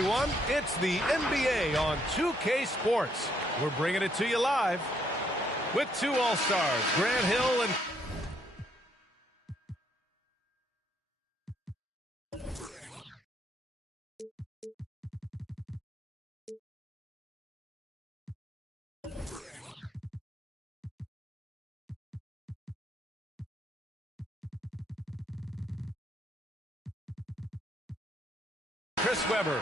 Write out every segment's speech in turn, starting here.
everyone. It's the NBA on 2K Sports. We're bringing it to you live with two All-Stars, Grant Hill and Chris Webber.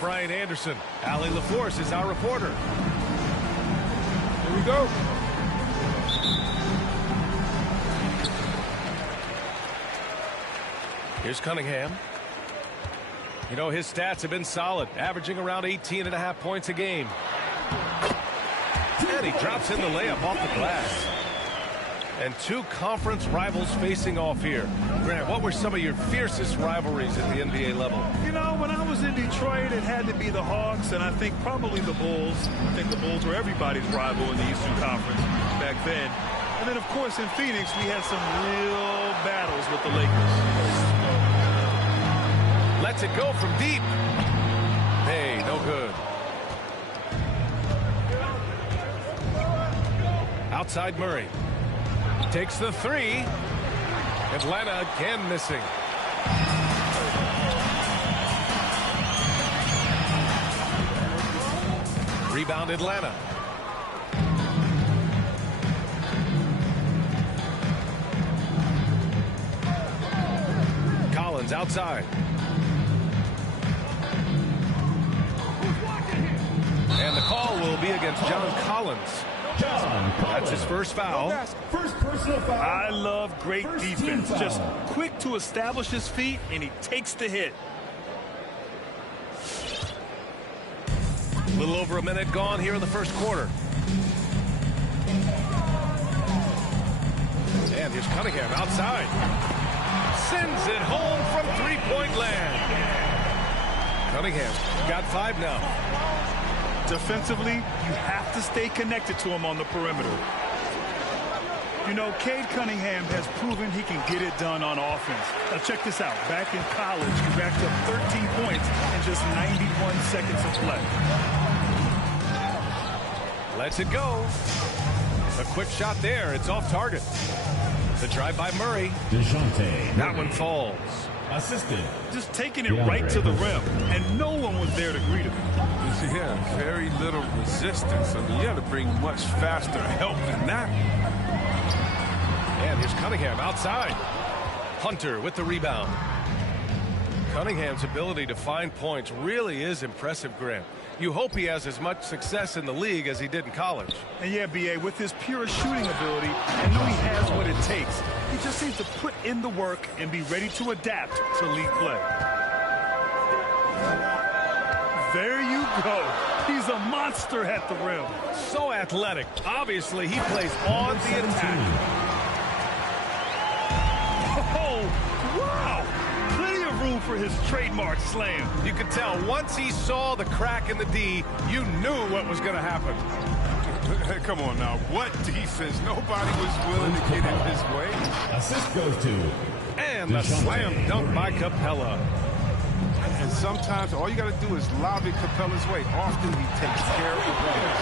Brian Anderson. Allie LaForce is our reporter. Here we go. Here's Cunningham. You know, his stats have been solid, averaging around 18.5 points a game. And he drops in the layup off the glass. And two conference rivals facing off here. Grant, what were some of your fiercest rivalries at the NBA level? You know, when I was in Detroit, it had to be the Hawks, and I think probably the Bulls. I think the Bulls were everybody's rival in the Eastern Conference back then. And then, of course, in Phoenix, we had some real battles with the Lakers. Lets it go from deep. Hey, no good. Outside Murray. Takes the three. Atlanta again missing. Rebound Atlanta. Collins outside. And the call will be against John Collins. That's his first foul. First personal foul. I love great defense. Just quick to establish his feet, and he takes the hit. A little over a minute gone here in the first quarter. And here's Cunningham outside. Sends it home from three-point land. Cunningham got 5 now. Defensively, you have to stay connected to him on the perimeter. You know, Cade Cunningham has proven he can get it done on offense. Now check this out. Back in college, he racked up 13 points in just 91 seconds of play. Lets it go. A quick shot there. It's off target. The drive by Murray. That one falls. Assisted. Just taking it right to the rim, and no one was there to greet him. Yeah, very little resistance. I mean, you had to bring much faster help than that. And here's Cunningham outside. Hunter with the rebound. Cunningham's ability to find points really is impressive, Grant. You hope he has as much success in the league as he did in college. And yeah, B.A., with his pure shooting ability, I know he has what it takes. He just needs to put in the work and be ready to adapt to league play. There you go. He's a monster at the rim. So athletic. Obviously, he plays on the attack. Oh, wow. Plenty of room for his trademark slam. You could tell once he saw the crack in the D, you knew what was going to happen. Come on now. What defense? Nobody was willing to get in his way. Assist goes to. And the slam dunk by Capella. And sometimes all you got to do is lob it Capella's way. Often he takes care of the players.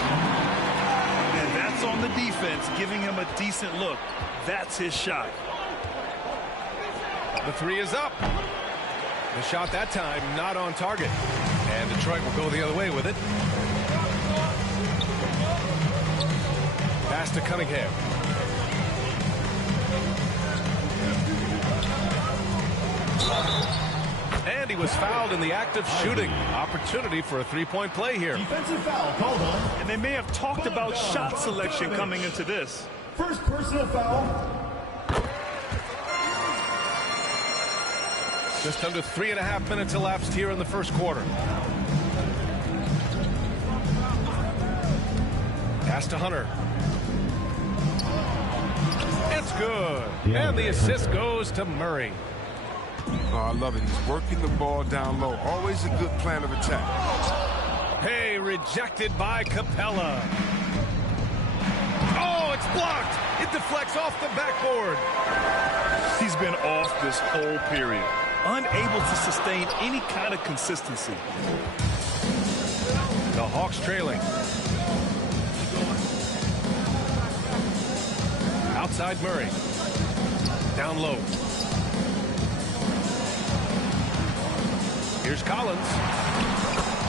And that's on the defense, giving him a decent look. That's his shot. The three is up. The shot that time not on target. And Detroit will go the other way with it. Pass to Cunningham. And he was fouled in the act of shooting. Opportunity for a three-point play here. Defensive foul called on. And they may have talked about shot selection coming into this. First personal foul. Just under 3.5 minutes elapsed here in the first quarter. Pass to Hunter. That's good. And the assist goes to Murray. Oh, I love it. He's working the ball down low. Always a good plan of attack. Hey, rejected by Capella. Oh, it's blocked. It deflects off the backboard. He's been off this whole period, unable to sustain any kind of consistency. The Hawks trailing. Outside Murray. Down low. Here's Collins.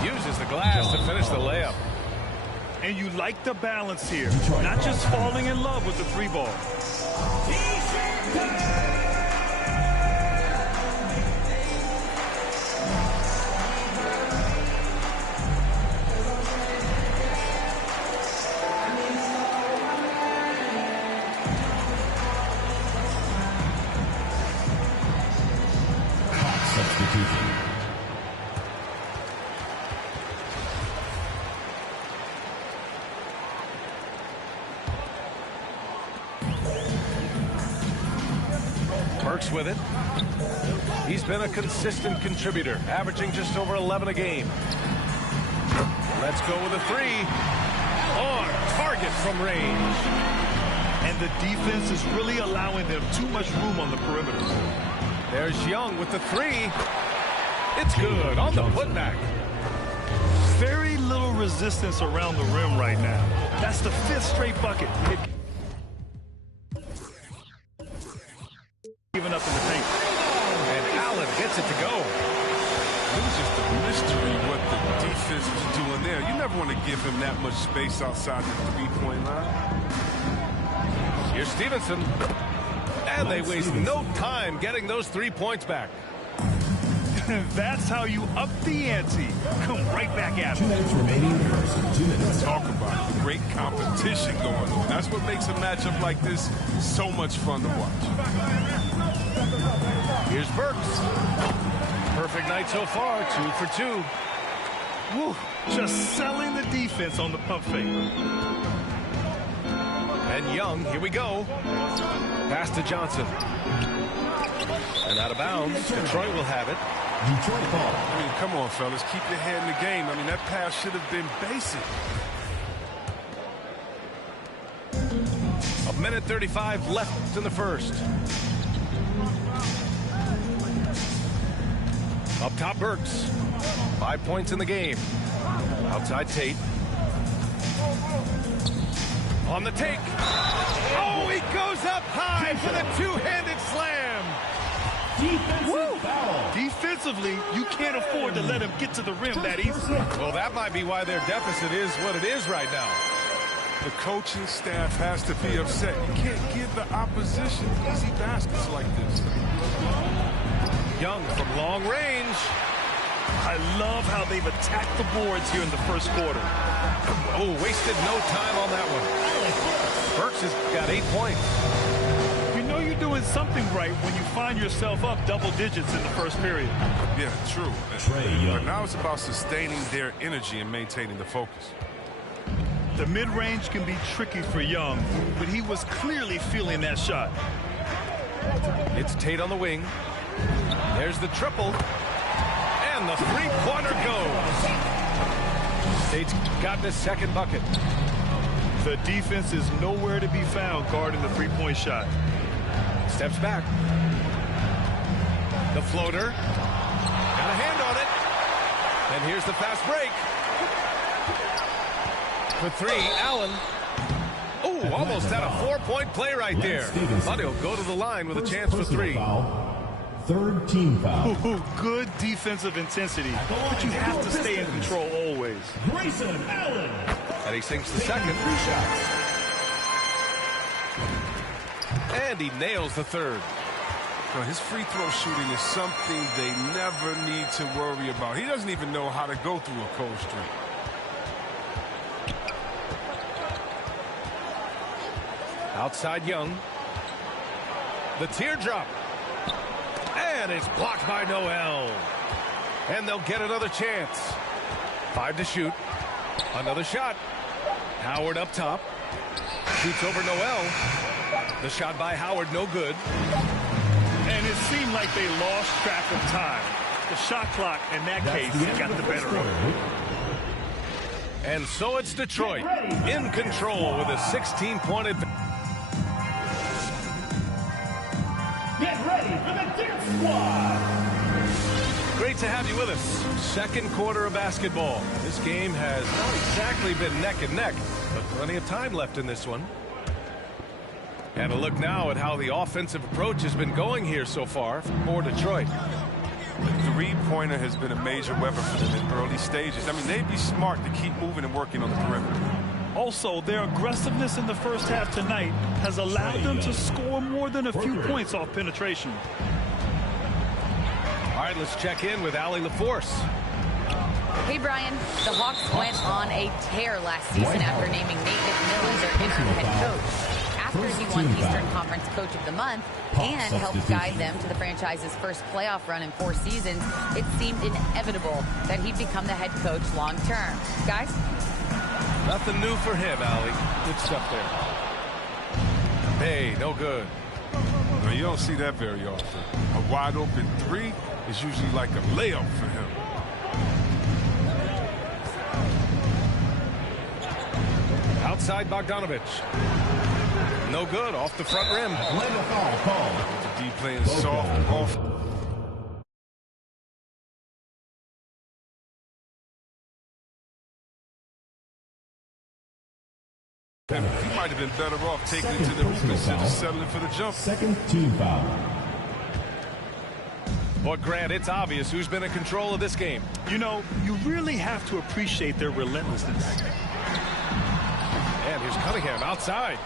Uses the glass to finish the layup. And you like the balance here, not just falling in love with the three ball. Substitution. Burks with it. He's been a consistent contributor, averaging just over 11 a game. Let's go with a three. On target from range. And the defense is really allowing them too much room on the perimeter. There's Young with the three. It's good on the putback. Very little resistance around the rim right now. That's the 5th straight bucket. Giving up in the paint. And Allen gets it to go. It was just a mystery what the defense was doing there. You never want to give him that much space outside the three-point line. Here's Stevenson. And they waste no time getting those 3 points back. That's how you up the ante. Come right back at 2 him. minutes remaining. 2 minutes. Talk about great competition going on. That's what makes a matchup like this so much fun to watch. Here's Burks. Perfect night so far, 2 for 2. Woo, just selling the defense on the pump fake. And Young, here we go. Pass to Johnson. And out of bounds, Detroit will have it. Detroit ball. I mean, come on, fellas. Keep your head in the game. I mean, that pass should have been basic. A minute 35 left in the first. Up top, Burks. 5 points in the game. Outside Tate. On the take. Oh, he goes up high for the two-handed slam. Defensive foul. Defensively, you can't afford to let him get to the rim that easy. Well, that might be why their deficit is what it is right now. The coaching staff has to be upset. You can't give the opposition easy baskets like this. Young from long range. I love how they've attacked the boards here in the first quarter. Oh, wasted no time on that one. Burks has got 8 points. You know you're doing something right when you find yourself up double digits in the first period. Yeah, true. Trae Young. But now it's about sustaining their energy and maintaining the focus. The mid-range can be tricky for Young, but he was clearly feeling that shot. It's Tate on the wing. There's the triple. And the three-pointer goes. Tate's gotten his second bucket. The defense is nowhere to be found guarding the three-point shot. Steps back. The floater. Got a hand on it. And here's the fast break. For three, Allen. Oh, almost had a 4-point play right there. But he'll go to the line with a chance for three. Third team foul. Good defensive intensity, but you have to stay in control always. Grayson Allen. And he sinks the second. 3 shots. And he nails the third. Now, his free throw shooting is something they never need to worry about. He doesn't even know how to go through a cold streak. Outside Young. The teardrop. And it's blocked by Noel. And they'll get another chance. 5 to shoot. Another shot. Howard up top. Shoots over Noel. The shot by Howard, no good. And it seemed like they lost track of time. The shot clock, in that case, got the better of it. And so it's Detroit in control with a 16-point advantage. Get ready for the Dip Squad. Great to have you with us. Second quarter of basketball. This game has not exactly been neck and neck, but plenty of time left in this one. And a look now at how the offensive approach has been going here so far for Detroit. The three-pointer has been a major weapon for them in early stages. I mean, they'd be smart to keep moving and working on the perimeter. Also, their aggressiveness in the first half tonight has allowed them to score more than a few points off penetration. All right, let's check in with Allie LaForce. Hey, Brian. The Hawks went on a tear last season after naming Nate McMillan their interim head coach. After he won Eastern Conference Coach of the Month and helped guide them to the franchise's first playoff run in 4 seasons, it seemed inevitable that he'd become the head coach long term. Guys? Nothing new for him, Allie. Good stuff there. Hey, no good. Now, you don't see that very often. A wide open three is usually like a layup for him. Outside Bogdanovich. No good, off the front rim. Foul called. D playing soft off. He might have been better off taking it to the hoop instead of settling for the jump. Second team foul. But Grant, it's obvious who's been in control of this game. You know, you really have to appreciate their relentlessness. And here's Cunningham outside.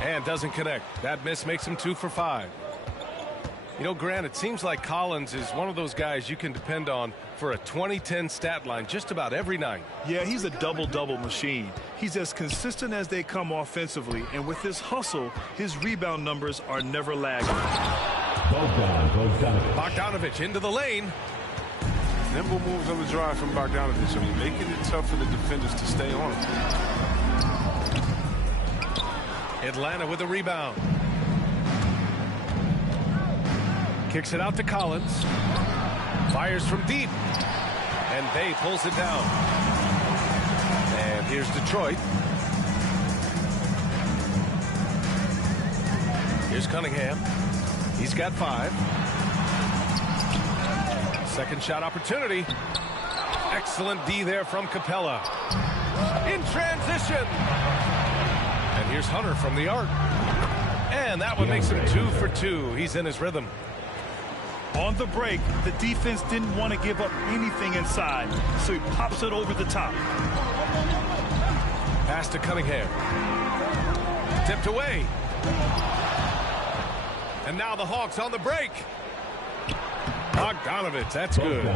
And doesn't connect. That miss makes him 2 for 5. You know, Grant, it seems like Collins is one of those guys you can depend on for a 2010 stat line just about every night. Yeah, he's a double-double machine. He's as consistent as they come offensively, and with his hustle, his rebound numbers are never lagging. Bogdanovich into the lane. Nimble moves on the drive from Bogdanovich. I mean, making it tough for the defenders to stay on him. Atlanta with a rebound. Kicks it out to Collins. Fires from deep. And Bay pulls it down. And here's Detroit. Here's Cunningham. He's got 5. Second shot opportunity. Excellent D there from Capella. In transition. And here's Hunter from the arc. And that one makes him 2 for 2. He's in his rhythm. On the break, the defense didn't want to give up anything inside, so he pops it over the top. Pass to Cunningham. Tipped away. And now the Hawks on the break. Bogdanovich, that's good.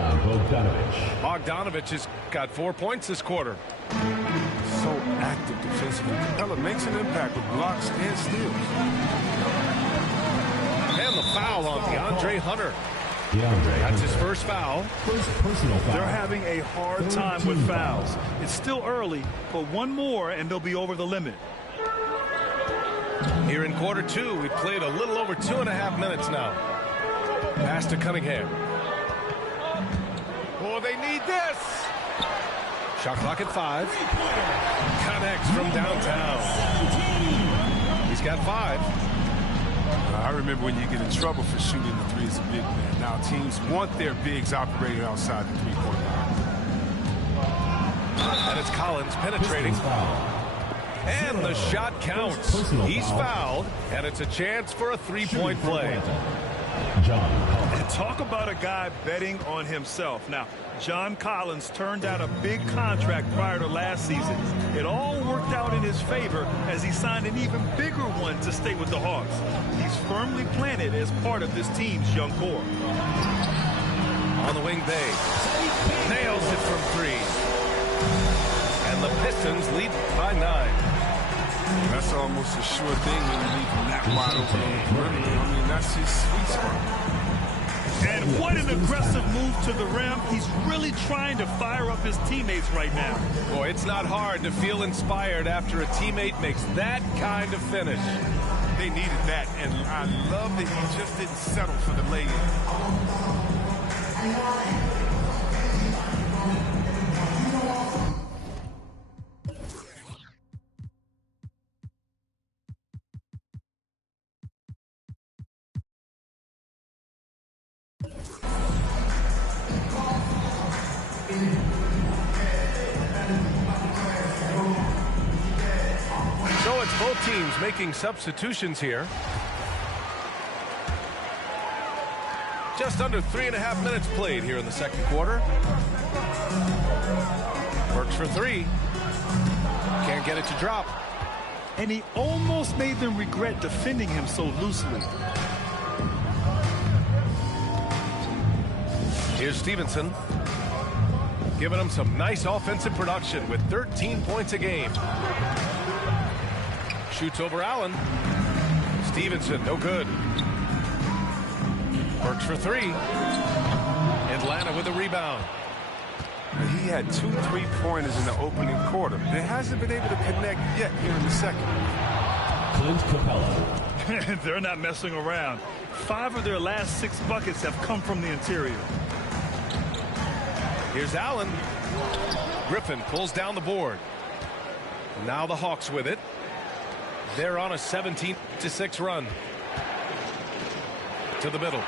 Bogdanovich has got 4 points this quarter. So active defensively. Capella makes an impact with blocks and steals. And the foul on DeAndre Hunter. That's his first foul. Personal foul. They're having a hard time with fouls. It's still early, but one more and they'll be over the limit. Here in quarter 2, we've played a little over 2.5 minutes now. Pass to Cunningham. Oh, they need this. Shot clock at 5. Connects from downtown. He's got 5. I remember when you get in trouble for shooting the three as a big man. Now teams want their bigs operating outside the three-point line. And it's Collins penetrating. And the shot counts. He's fouled, and it's a chance for a 3-point play. And talk about a guy betting on himself. Now, John Collins turned down a big contract prior to last season. It all worked out in his favor as he signed an even bigger one to stay with the Hawks. He's firmly planted as part of this team's young core. On the wing, Bay nails it from 3. And the Pistons lead by 9. That's almost a sure thing when you leave him that wide open on the perimeter. I mean, that's his sweet spot. And what an aggressive move to the rim. He's really trying to fire up his teammates right now. Boy, it's not hard to feel inspired after a teammate makes that kind of finish. They needed that, and I love that he just didn't settle for the lay-in. So it's both teams making substitutions here. Just under 3.5 minutes played here in the second quarter. Works for three. Can't get it to drop. And he almost made them regret defending him so loosely. Here's Stevenson. Giving him some nice offensive production with 13 points a game. Shoots over Allen. Stevenson, no good. Works for three. Atlanta with a rebound. He had 2 3-pointers in the opening quarter. They hasn't been able to connect yet here in the second. Clint Capella. They're not messing around. 5 of their last 6 buckets have come from the interior. Here's Allen. Griffin pulls down the board. Now the Hawks with it. They're on a 17-6 run. To the middle.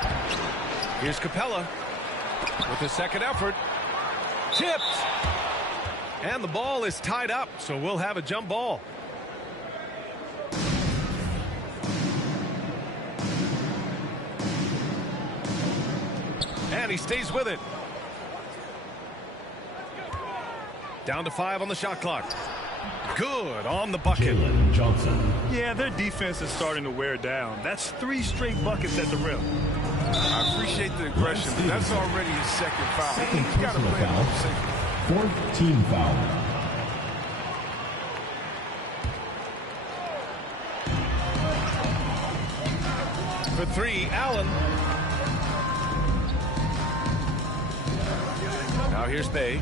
Here's Capella with the second effort. Tipped. And the ball is tied up, so we'll have a jump ball. And he stays with it. Down to 5 on the shot clock. Good on the bucket. Jalen Johnson. Yeah, their defense is starting to wear down. That's 3 straight buckets at the rim. I appreciate the aggression, but that's already his second foul. Second He's got to personal play foul. it safe. 4th team foul. For three, Allen. Now here's Bay.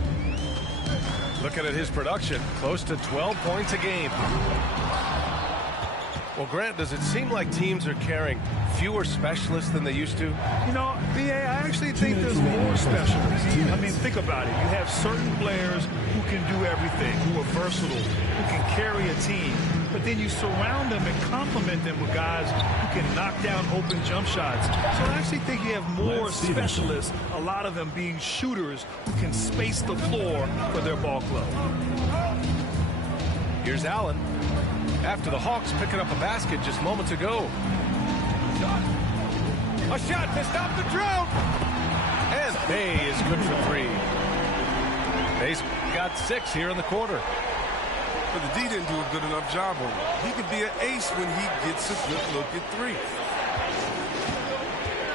Looking at his production, close to 12 points a game. Well, Grant, does it seem like teams are carrying fewer specialists than they used to? You know, B.A., I actually think there's more specialists. I mean, think about it. You have certain players who can do everything, who are versatile, who can carry a team. But then you surround them and complement them with guys who can knock down open jump shots. So I actually think you have more specialists, a lot of them being shooters who can space the floor for their ball club. Here's Allen. After the Hawks picking up a basket just moments ago. A shot to stop the drought. And Bay is good for three. Bay's got 6 here in the quarter. But the D didn't do a good enough job on him. He could be an ace when he gets a good look at 3.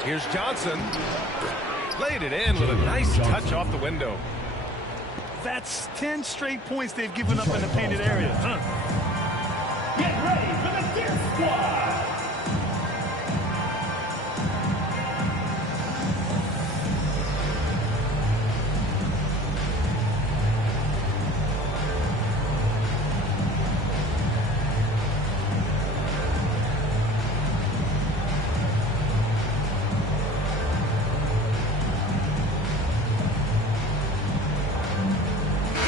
Here's Johnson. Laid it in with a nice touch off the window. That's 10 straight points they've given up in the painted area. Get ready for the Dip Squad.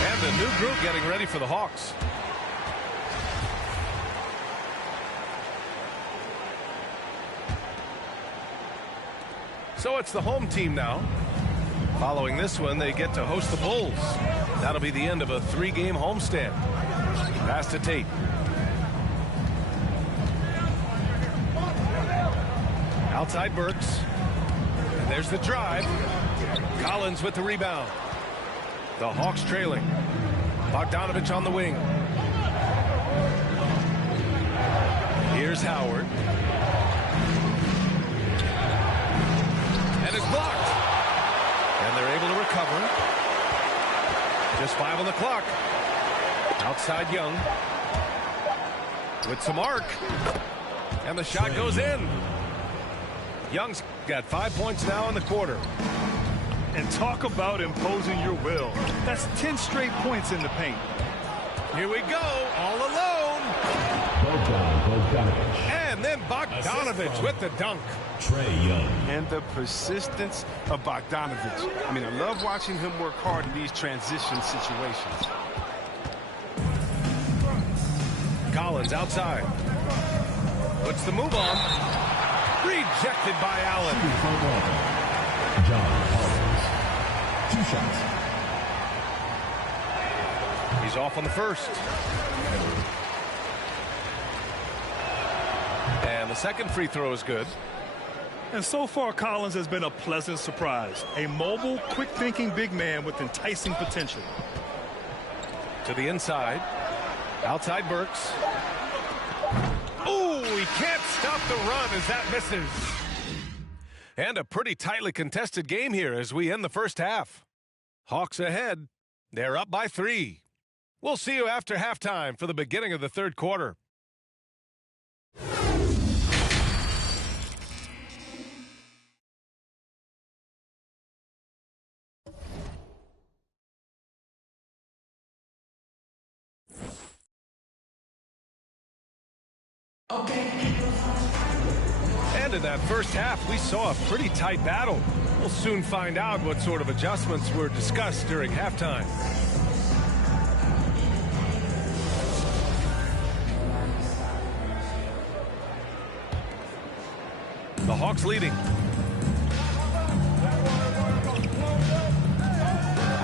And the new group getting ready for the Hawks. So it's the home team now. Following this one, they get to host the Bulls. That'll be the end of a 3-game homestand. Pass to Tate. Outside Burks. And there's the drive. Collins with the rebound. The Hawks trailing. Bogdanovich on the wing. Here's Howard. And it's blocked. And they're able to recover. Just 5 on the clock. Outside Young. With some arc. And the shot goes in. Young's got 5 points now in the quarter. And talk about imposing your will. That's 10 straight points in the paint. Here we go, all alone. Bogdanovich. And then Bogdanovich with the dunk. Trae Young. And the persistence of Bogdanovich. I mean, I love watching him work hard in these transition situations. Collins outside. Puts the move on. Rejected by Allen. John Collins. 2 shots. He's off on the first. And the second free throw is good. And so far, Collins has been a pleasant surprise. A mobile, quick-thinking big man with enticing potential. To the inside. Outside Burks. Oh, he can't stop the run as that misses. And a pretty tightly contested game here as we end the first half. Hawks ahead. They're up by 3. We'll see you after halftime for the beginning of the third quarter. And in that first half, we saw a pretty tight battle. We'll soon find out what sort of adjustments were discussed during halftime. The Hawks leading.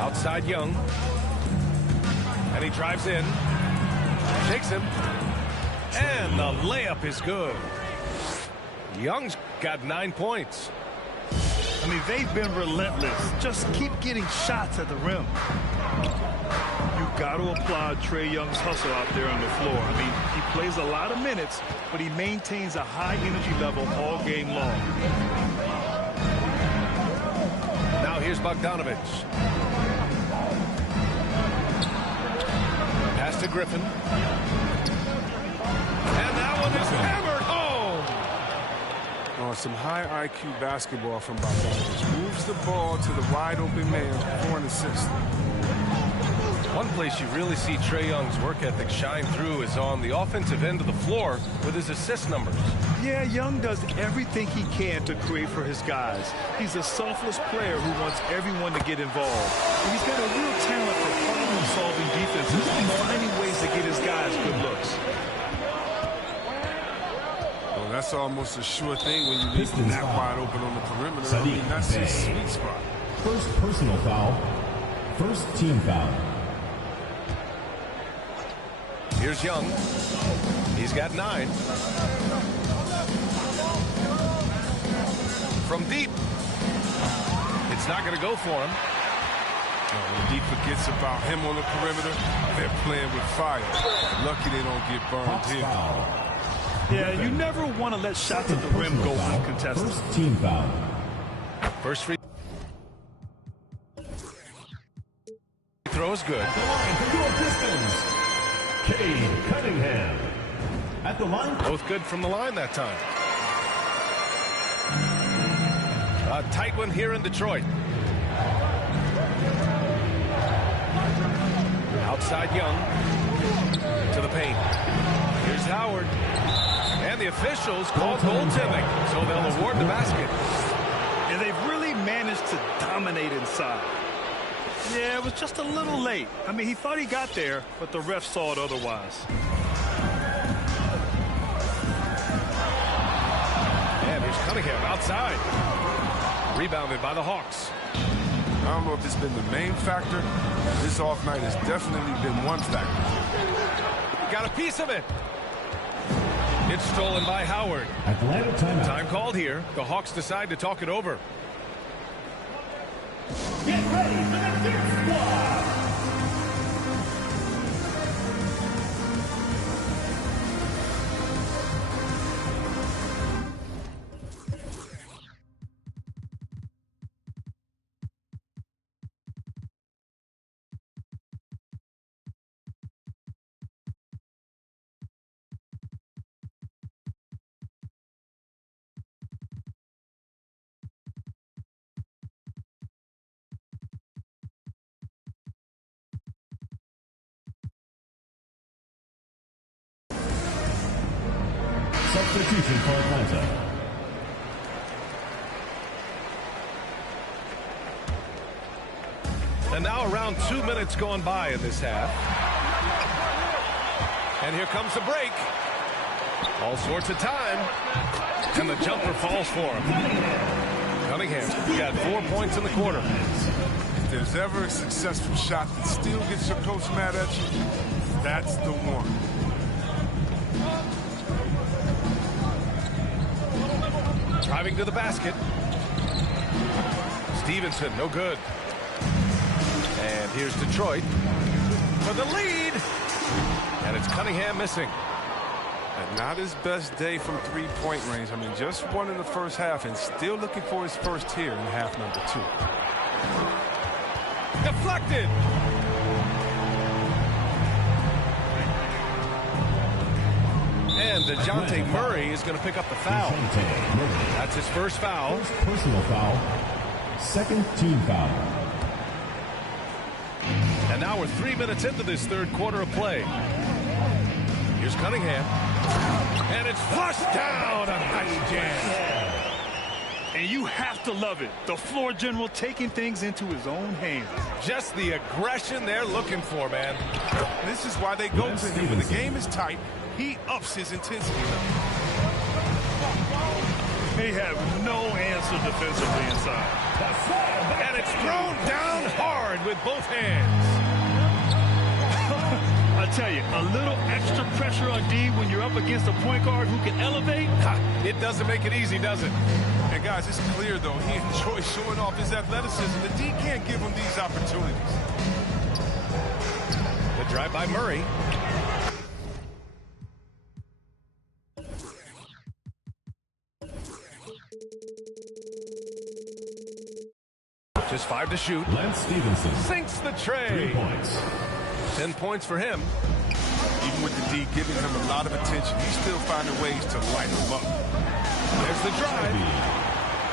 Outside Young. And he drives in. Takes him. And the layup is good. Young's got 9 points. I mean, they've been relentless. Just keep getting shots at the rim. You've got to applaud Trae Young's hustle out there on the floor. I mean, he plays a lot of minutes, but he maintains a high energy level all game long. Now here's Bogdanovich. Pass to Griffin. And that one is hammered home. Oh, some high IQ basketball from Bogdanovich. Moves the ball to the wide open man for an assist. One place you really see Trae Young's work ethic shine through is on the offensive end of the floor with his assist numbers. Yeah, Young does everything he can to create for his guys. He's a selfless player who wants everyone to get involved. And he's got a real talent for problem-solving defenses and finding ways to get his guys good looks. Well, that's almost a sure thing when you leave him that wide open on the perimeter. I mean, that's his sweet spot. First personal foul. First team foul. Here's Young. He's got 9. From deep. It's not going to go for him. When Deep forgets about him on the perimeter, they're playing with fire. Lucky they don't get burned here. Yeah, you never want to let shots at the rim go uncontested. First team foul. First free throw is good. For your Pistons, Cade Cunningham. At the line. Both good from the line that time. A tight one here in Detroit. Outside Young. To the paint. Here's Howard. And the officials call goaltending, so they'll award the basket. And they've really managed to dominate inside. Yeah, it was just a little late. I mean, he thought he got there, but the ref saw it otherwise. And here's Cunningham outside. Rebounded by the Hawks. I don't know if it's been the main factor. This off night has definitely been one factor. Got a piece of it. It's stolen by Howard. Atlanta timeout. Time called here. The Hawks decide to talk it over. Get ready for the Dirt Squad. pitching for Atlanta. And now around 2 minutes going by in this half. And here comes the break. All sorts of time. And the jumper falls for him. Cunningham got 4 points in the quarter. If there's ever a successful shot that still gets your coach mad at you, that's the one. Driving to the basket. Stevenson, no good. And here's Detroit for the lead. And it's Cunningham missing. And not his best day from three-point range. I mean, just won in the first half and still looking for his first here in half number 2. Deflected. And DeJounte Murray is going to pick up the foul. That's his first foul. First personal foul. Second team foul. And now we're 3 minutes into this third quarter of play. Here's Cunningham. And it's flushed down. A nice jam. And you have to love it. The floor general taking things into his own hands. Just the aggression they're looking for, man. This is why they go to him. When the game is tight, he ups his intensity level. They have no answer defensively inside. And it's thrown down hard with both hands. I tell you, a little extra pressure on D when you're up against a point guard who can elevate. It doesn't make it easy, does it? And guys, it's clear, though, he enjoys showing off his athleticism. The D can't give him these opportunities. The drive by Murray. Just 5 to shoot. Lance Stevenson. Sinks the tray. 3 points. 10 points for him. Even with the D giving him a lot of attention, he's still finding ways to light him up. There's the drive.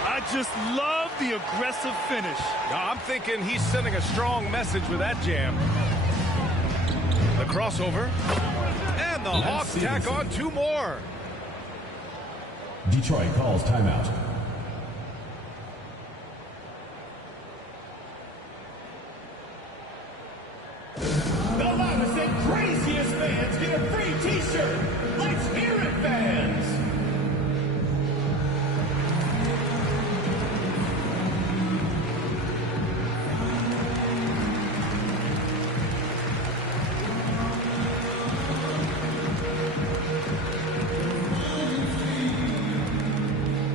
I just love the aggressive finish. Now, I'm thinking he's sending a strong message with that jam. The crossover. And the Hawks tack on 2 more. Detroit calls timeout. The loudest and craziest fans get a free t-shirt. Let's hear it, fans.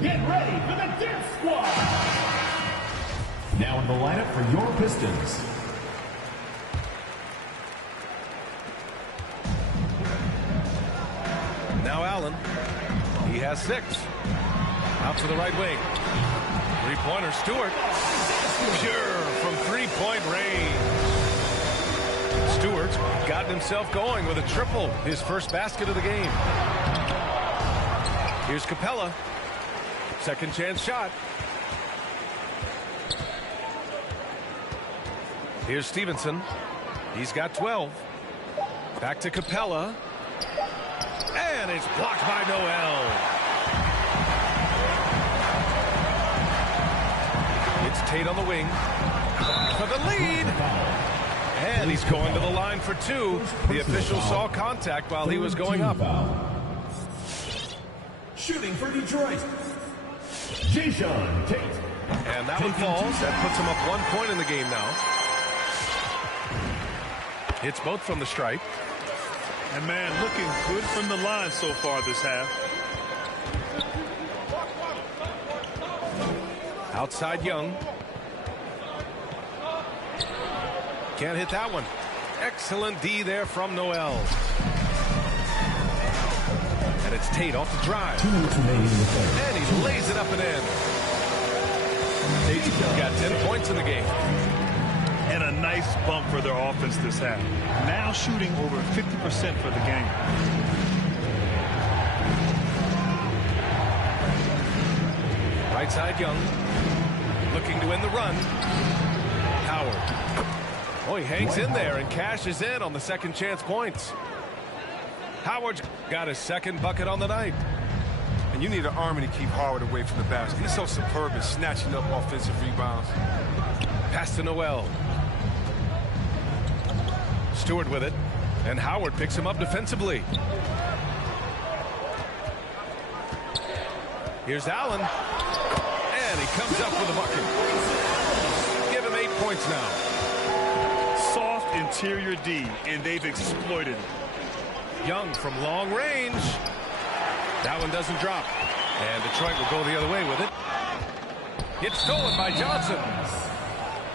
Get ready for the Dip Squad. Now in the lineup for your Pistons. Now Allen. He has 6. Out to the right wing. Three-pointer Stewart. Pure from three-point range. Stewart's gotten himself going with a triple. His first basket of the game. Here's Capella. Second chance shot. Here's Stevenson. He's got 12. Back to Capella. And it's blocked by Noel. It's Tate on the wing for the lead. And he's going to the line for 2. The official saw contact while he was going up. Shooting for Detroit. Jason Tate. And that one falls. That puts him up 1 point in the game now. Hits both from the stripe. And, man, looking good from the line so far this half. Outside Young. Can't hit that one. Excellent D there from Noel. And it's Tate off the drive. 2 minutes remaining in the third. And he lays it up and in. Tate's got 10 points in the game. And a nice bump for their offense this half. Now shooting over 50% for the game. Right side Young. Looking to win the run. Howard. Oh, he hangs in there and cashes in on the second chance points. Howard's got his second bucket on the night. And You need an army to keep Howard away from the basket. He's so superb at snatching up offensive rebounds. Pass to Noel. Stewart with it, and Howard picks him up defensively. Here's Allen, and he comes up with a bucket. Give him 8 points now. Soft interior D, and they've exploited it. Young from long range. That one doesn't drop, and Detroit will go the other way with it. It's stolen by Johnson,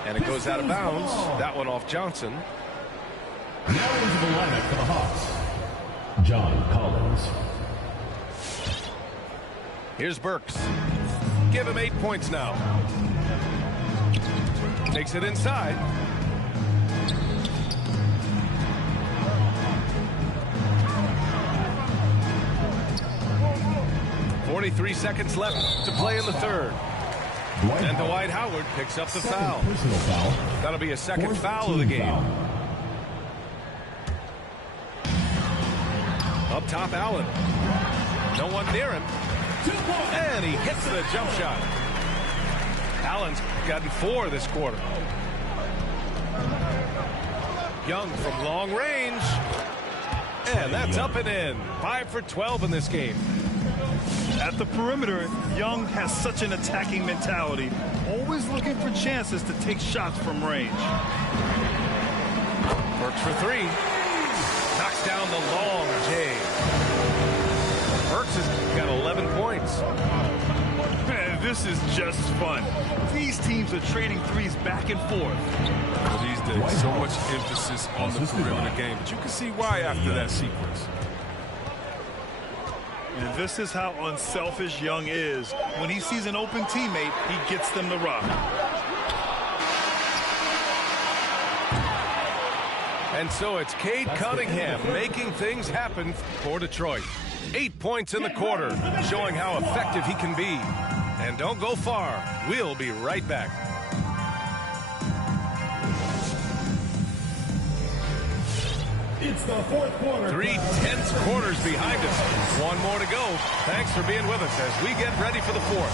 and it goes out of bounds. That one off Johnson. Now into the lineup for the Hawks, John Collins. Here's Burks. Give him 8 points now. Takes it inside. .43 seconds left to play in the third. And Dwight Howard picks up the foul. Personal foul. That'll be a second foul of the game. Foul. Up top, Allen. No one near him. And he hits the jump shot. Allen's gotten 4 this quarter. Young from long range. And that's up and in. 5 for 12 in this game. At the perimeter, Young has such an attacking mentality, always looking for chances to take shots from range. Works for 3. Knocks down the long J. Burks has got 11 points. Man, this is just fun. These teams are trading threes back and forth. Well, these days, so much emphasis on the perimeter game, but you can see why after that sequence. And this is how unselfish Young is. When he sees an open teammate, he gets them the rock. And so it's Cade Cunningham making things happen for Detroit. 8 points in the quarter, showing how effective he can be. And don't go far. We'll be right back. It's the fourth quarter. 3 tense quarters behind us. One more to go. Thanks for being with us as we get ready for the fourth.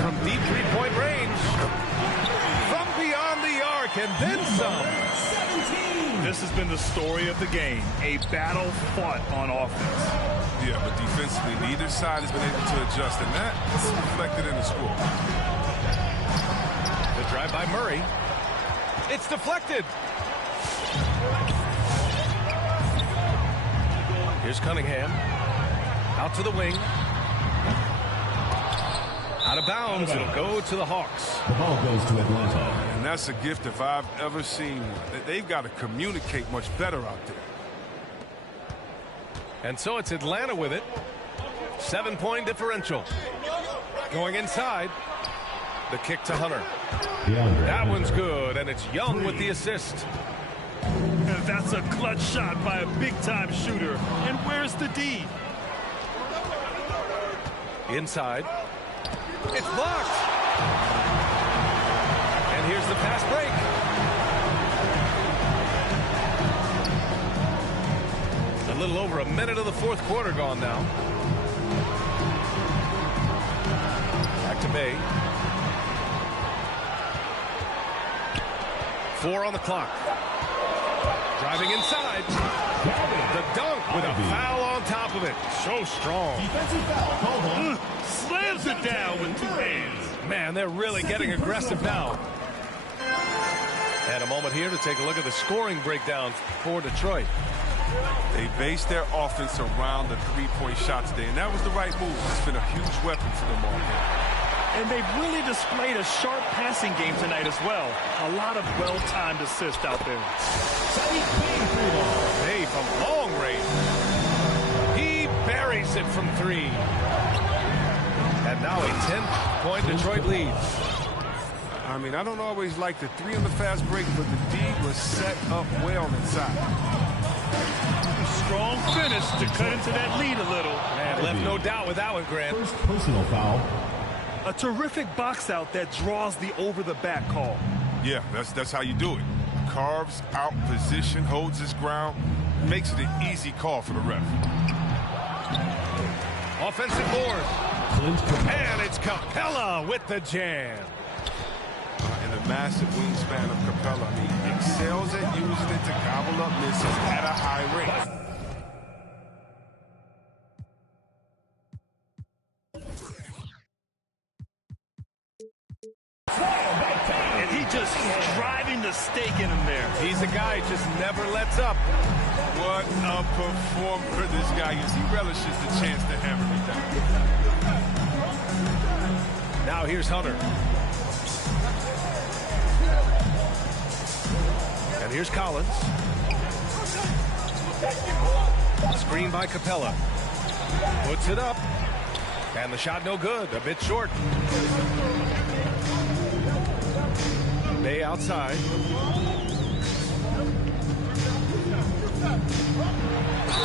From deep three-point range. From beyond the arc and then some. This has been the story of the game, a battle fought on offense. Yeah, but defensively, neither side has been able to adjust, and that's reflected in the score. The drive by Murray. It's deflected. Here's Cunningham. Out to the wing. Out of bounds. It'll go to the Hawks. The ball goes to Atlanta. And that's a gift if I've ever seen one. They've got to communicate much better out there. And so it's Atlanta with it. 7-point differential. Going inside. The kick to Hunter. That one's good, and it's Young with the assist. And that's a clutch shot by a big-time shooter. And where's the D? Inside. It's blocked. And here's the fast break. A little over a minute of the fourth quarter gone now. Back to Bay. 4 on the clock. Driving inside. The dunk with a foul on top of it. So strong. Defensive foul called on. Slams it down with 2 hands. Man, they're really getting aggressive now. And a moment here to take a look at the scoring breakdown for Detroit. They based their offense around the three-point shot today, and that was the right move. It's been a huge weapon for them all game. And they've really displayed a sharp passing game tonight as well. A lot of well-timed assists out there. Hey, from long range. He buries it from 3. And now a 10-point Detroit lead. I mean, I don't always like the 3 on the fast break, but the D was set up well inside. Strong finish to cut into that lead a little. And left no doubt with that one, Grant. First personal foul. A terrific box out that draws the over-the-back call. Yeah, that's how you do it. Carves out position, holds his ground, makes it an easy call for the ref. Offensive board. And it's Capella with the jam. And the massive wingspan of Capella, I mean, excels at using it to gobble up misses at a high rate. And he just driving the stake in him there. He's a guy who just never lets up. What a performer this guy is. He relishes the chance to hammer me down. Now here's Hunter. And here's Collins. Screen by Capella. Puts it up. And the shot no good. A bit short. Bay outside.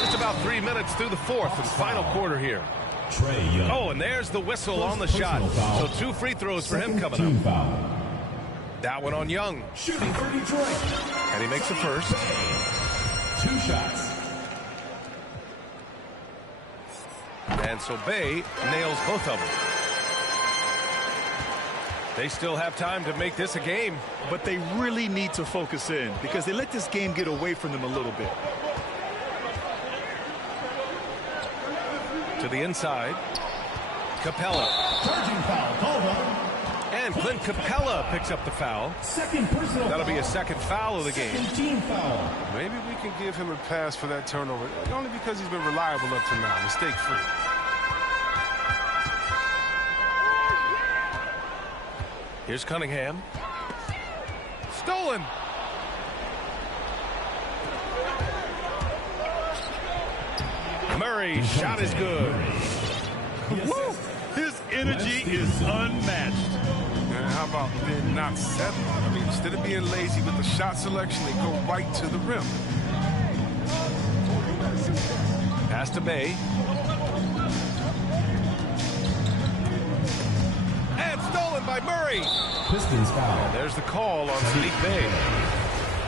Just about 3 minutes through the fourth and final quarter here. Trae Young. Oh, and there's the whistle on the shot. So 2 free throws for him coming up. Foul. That one on Young. Shooting for Detroit. And he makes the first. 2 shots. And so Bay nails both of them. They still have time to make this a game. But they really need to focus in because they let this game get away from them a little bit. To the inside. Capella. Charging foul called on. And Clint Capella picks up the foul. Second personal That'll be foul. a second foul of the game. Second team foul. Maybe we can give him a pass for that turnover, only because he's been reliable up to now, mistake-free. Here's Cunningham. Stolen. Murray's shot is good. Woo! His energy is unmatched. And how about then not settling? I mean, instead of being lazy with the shot selection, they go right to the rim. Pass to Bay. And stolen by Murray. Pistons foul. There's the call on Sadiq Bay.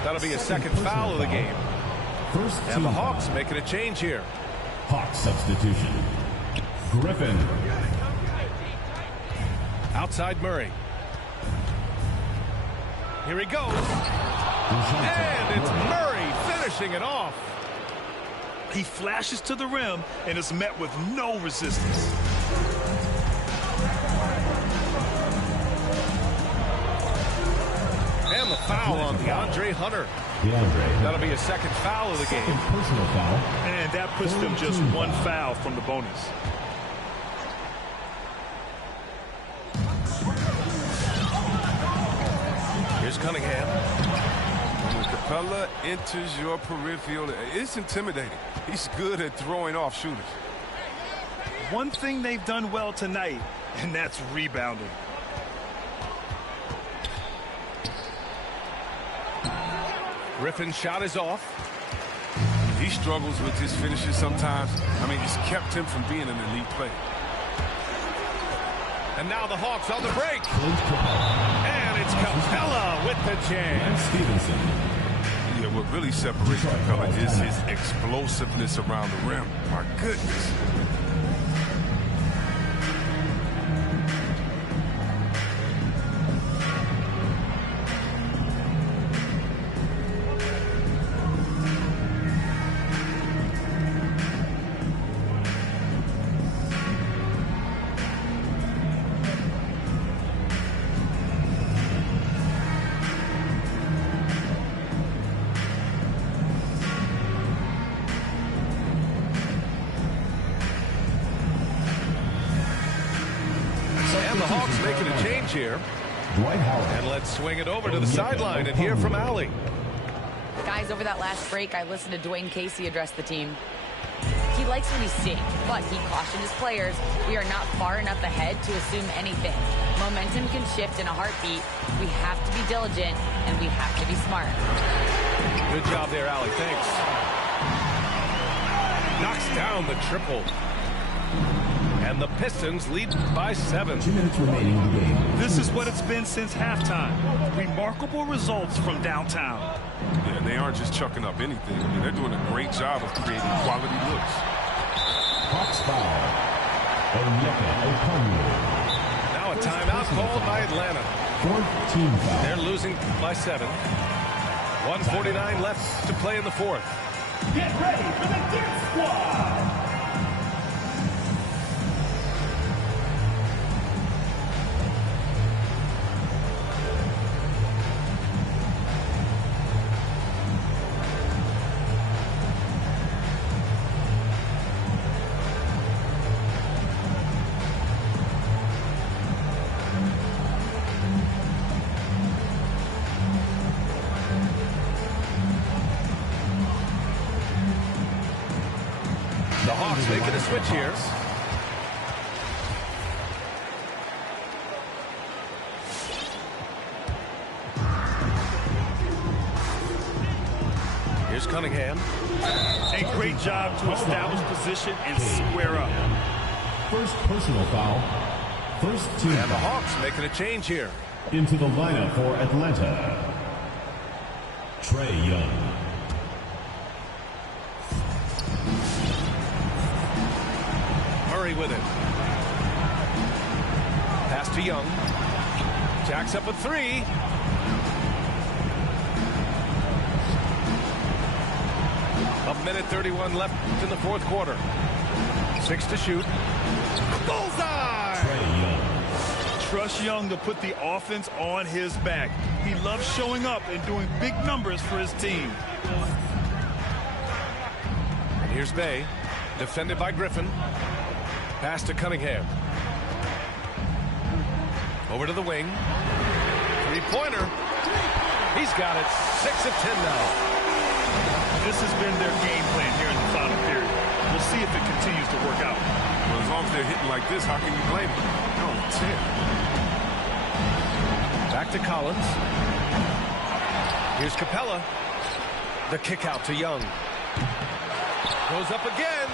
That'll be a second foul of the game. First And team the Hawks foul. making a change here. Hawks substitution. Griffin. Outside Murray. Here he goes. And it's Murray finishing it off. He flashes to the rim and is met with no resistance. And the foul on DeAndre Hunter. That'll be a second foul of the game. Personal foul. And that puts them just one foul from the bonus. Here's Cunningham. When Capella enters your peripheral, it's intimidating. He's good at throwing off shooters. One thing they've done well tonight, and that's rebounding. Griffin's shot is off. He struggles with his finishes sometimes. I mean, it's kept him from being an elite player. And now the Hawks on the break. And it's Capella with the jam. Stevenson. Yeah, what really separates Capella is his explosiveness around the rim. My goodness. And the Hawks making a change here. Dwight Howard. And let's swing it over to the sideline and hear from Allie. Guys, over that last break, I listened to Dwayne Casey address the team. He likes what he's seeing, but he cautioned his players, we are not far enough ahead to assume anything. Momentum can shift in a heartbeat. We have to be diligent, and we have to be smart. Good job there, Allie. Thanks. Knocks down the triple. And the Pistons lead by 7. 2 minutes remaining in the game. This is what it's been since halftime. Remarkable results from downtown. Yeah, and they aren't just chucking up anything. I mean, they're doing a great job of creating quality looks. Hawks foul. Onyeka Okongwu. Now a timeout called by Atlanta. 4th team foul. They're losing by 7. 1:49 left to play in the 4th. Get ready for the Dirt Squad. The Hawks making a switch here. Here's Cunningham. A great job to establish position and square up. First personal foul. First team And the foul. Hawks making a change here. Into the lineup for Atlanta. Trae Young. Murray with it. Pass to Young. Jacks up a 3. A minute 31 left in the 4th quarter. 6 to shoot. Bullseye! Trae Young. Trust Young to put the offense on his back. He loves showing up and doing big numbers for his team. And here's Bay. Defended by Griffin. Pass to Cunningham. Over to the wing. 3-pointer. He's got it. 6 of 10 now. This has been their game plan here in the final period. We'll see if it continues to work out. Well, as long as they're hitting like this, how can you blame them? No, 10. Back to Collins. Here's Capella. The kick out to Young. Goes up again.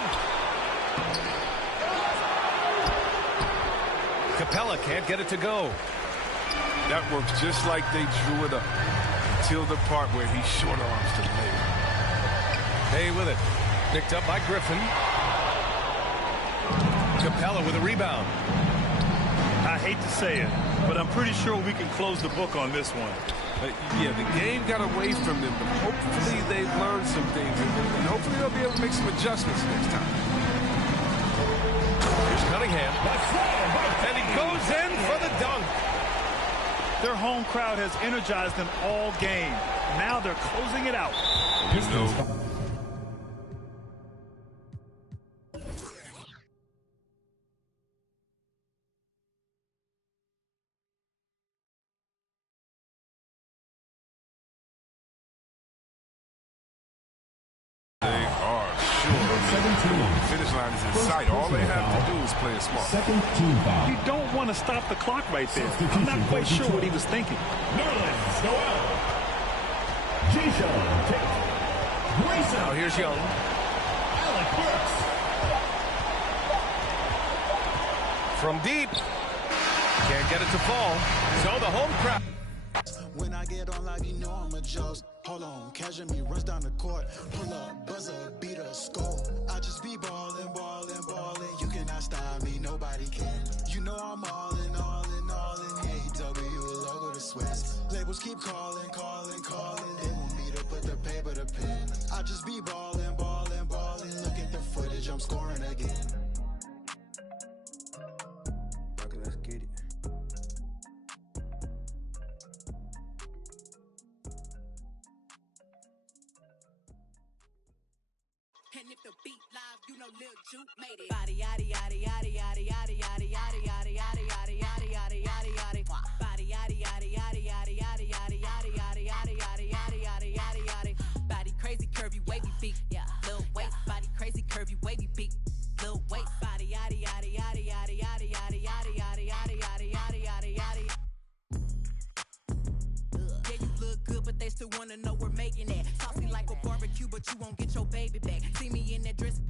Capella can't get it to go. That works just like they drew it up. Till the part where he short arms to play. Bay with it. Picked up by Griffin. Capella with a rebound. I hate to say it, but I'm pretty sure we can close the book on this one. Yeah, the game got away from them, but hopefully they've learned some things, and hopefully they'll be able to make some adjustments next time. Here's Cunningham. And he goes in for the dunk. Their home crowd has energized them all game. Now they're closing it out. You know, they are sure. The finish line is in sight. All they have to do is play it smart. Second team foul. You don't want to stop the clock right there. I'm not quite sure what he was thinking. Nerlens Noel. Keyshawn Tate. Grayson. Now here's Young. Alec Burks. From deep. Can't get it to fall. So the home crowd. When I get on live, you know I'm a joke. Hold on, catching me runs down the court. Pull up, buzzer, beat a score. I just be ballin', ballin', ballin'. You cannot stop me, nobody can. You know I'm all in, all in, all in. AW, logo to Swiss. Labels keep calling, calling, calling. They want me to put the paper to pen. I just be ballin', ballin', ballin'. Look at the footage, I'm scoring again. Okay, let's get it. And if the beat live, you know Lil Juke made it. Body yaddy yaddy yaddy yaddy yaddy yaddy yaddy yaddy yaddy yaddy yaddy yaddy yaddy yaddy. Body yaddy yaddy yaddy yaddy yaddy yaddy yaddy yaddy yaddy yaddy yaddy yaddy yaddy yaddy. Body crazy curvy wavy beat. Yeah, Lil waist. Body crazy curvy wavy beat. Lil waist. Body yaddy yaddy yaddy yaddy yaddy yaddy yaddy yaddy yaddy yaddy yaddy yaddy yaddy. Yeah, you look good, but they still wanna know we're making it. Saucy like a barbecue, but you won't get your baby back. See me in that dress,